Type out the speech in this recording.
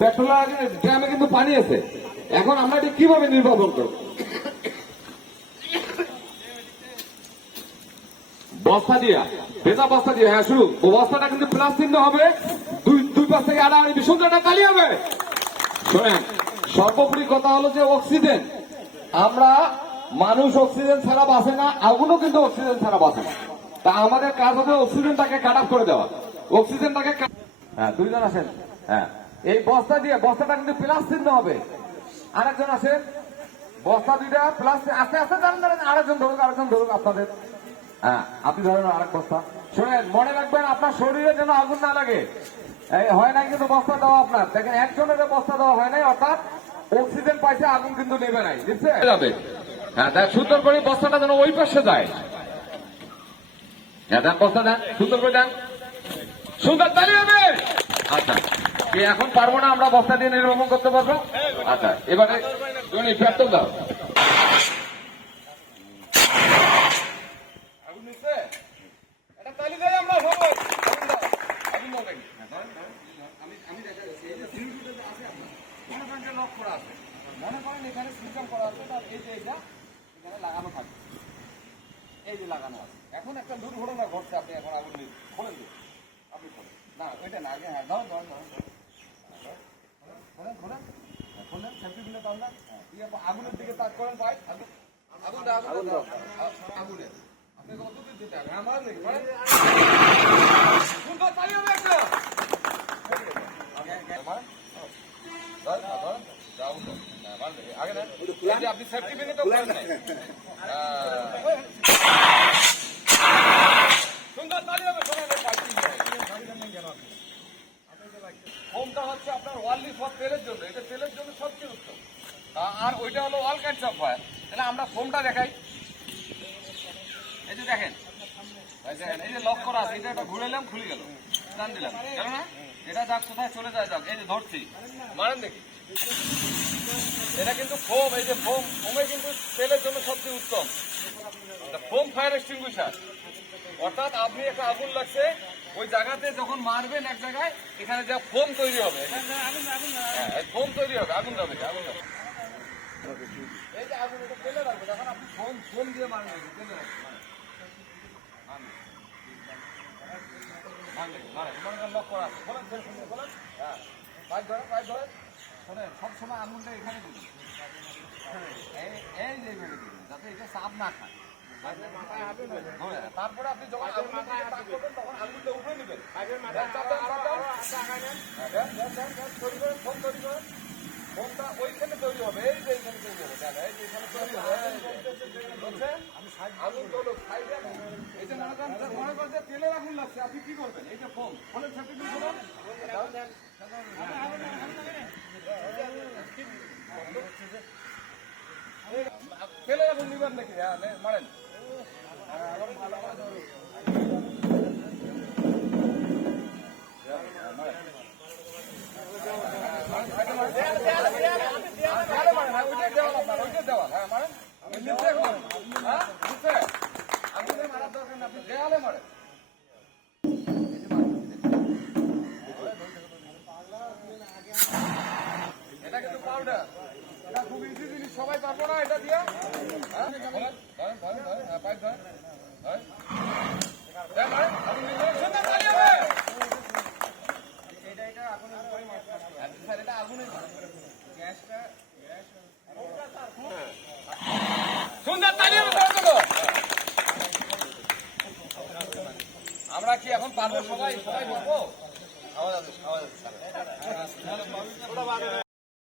Petrol ড্রামে কিন্তু পানি আছে। এখন আমরা এটি কিভাবে নির্বাপন করব? বস্তা দিয়া, ভেজা বস্তা দিয়ে, হ্যাঁ শুরু। বস্তাটা কিন্তু প্লাস্টিক হবে, দুই পাশ থেকে আড়াআড়ি বিশুদ্ধটা কালি হবে। শোনেন, সর্বোপরি কথা হলো যে অক্সিজেন, আমরা মানুষ অক্সিজেন ছাড়া বাঁচে না, আগুনও কিন্তু অক্সিজেন ছাড়া বাঁচে না। তা আমাদের কাজ হবে অক্সিজেনটাকে কাট অফ করে দেওয়া। অক্সিজেনটাকে, হ্যাঁ দুইজন আসেন, হ্যাঁ এই বস্তা দিয়ে, বস্তাটা কিন্তু প্লাস্টিক হবে। আরেকজন আসেন, বস্তা দুইটা প্লাস্টিক, আস্তে আস্তে দাঁড়ান, আরেকজন ধরুক আপনাদের। হ্যাঁ আপনি ধরেন আরেক বস্তা। শোনেন, মনে রাখবেন আপনার শরীরে যেন আগুন না লাগে। এই হয় নাই কিন্তু বস্তা দেওয়া আপনার, দেখেন একজনের বস্তা দেওয়া হয় নাই, অর্থাৎ অক্সিজেন পাইছে, আগুন কিন্তু নেবে নাই, বুঝছে যাবে। হ্যাঁ দেখ সুন্দর করে বস্তাটা যেন ওই পাশে যায়। হ্যাঁ দেন বস্তা দেন, সুন্দর করে দেন, সুন্দর তালি হবে। আচ্ছা এখন পারবো না আমরা বস্তা দিয়ে নির্বাপন করতে পারবো। আচ্ছা এবারে পেট্রোল দাও। মনে করেন এখানে সিস্টেম করা আছে, এই যে এটা এখানে লাগানো থাকে, এই যে লাগানো আছে। এখন একটা দুর্ঘটনা ঘটছে, আপনি এখন আগুন খোলেন, আপনি খোলেন না, ওইটা না আগে, হ্যাঁ ধরেন খোলেন, সেফটি পিনে টানলেন, আগুনের দিকে তাক করেন, পাই আগুনের আপনি কত দিন দিতে হবে আমার নাকি সুন্দর তাই হবে একটা আপনি সেফটি পিনে তো সুন্দর তালি হবে। ফোমটা হচ্ছে আপনার ওয়ার্ল্ড ফর তেলের জন্য, এটা তেলের জন্য সবচেয়ে উত্তম। আর ওইটা হলো অল কাইন্ডস অফ ফায়ার। তাহলে আমরা ফোমটা দেখাই, এই যে দেখেন, এই যে লক করা আছে, এটা একটা ঘুরেলাম, খুলে গেল, টান দিলাম, কেন না এটা যাক কোথায় চলে যায়, যাক এই যে ধরছি, মারেন দেখি। এটা কিন্তু ফোম, এই যে ফোমে কিন্তু তেলের জন্য সবচেয়ে উত্তম। ফোম ফায়ার এক্সটিংগুইশার, অর্থাৎ আপনি একটা আগুন লাগছে, ওই জায়গাতে যখন মারবেন এক জায়গায়, এখানে যা ফোম তৈরি হবে, ফোম তৈরি হবে, আগুন যাবে, এই যে আগুন এটা ফেলে রাখবে, যখন আপনি ফোম দিয়ে মারবেন, ফেলে রাখবেন, লক করা আছে, বলেন বলেন, হ্যাঁ পাইপ ধরেন, শোনেন সবসময় আগুনটা এখানে দিন, এই যে বেড়ে দিন, যাতে এটা চাপ না খায়। তারপরে আপনি যখন তখন আগুনটা উপরে নেবেন, ফোনটা ওইখানে তৈরি হবে, এই যে এইখানে তৈরি হবে, এই যে এখানে তৈরি হবে, আগুন চলো সাইডে, এই যে মনে করেন যে তেলের আগুন লাগছে, আপনি কি করবেন, এই যে ফোন ফোনের সেফটি পিন তেলের আগুন নিবেন নাকি, মারেন দেওয়াল, হ্যাঁ মারেন, আগুনে মারার দরকার না, আপনি দেয়ালে মারেন। এটা কিন্তু পাউডার, এটা খুব ইজি জিনিস, সবাই পারবো না এটা দিয়ে। পাইপ ধরেন, এটা আগুনের গ্যাসটা সুন্দর তালি হবে। আমরা কি এখন পারবো, সবাই পারবো?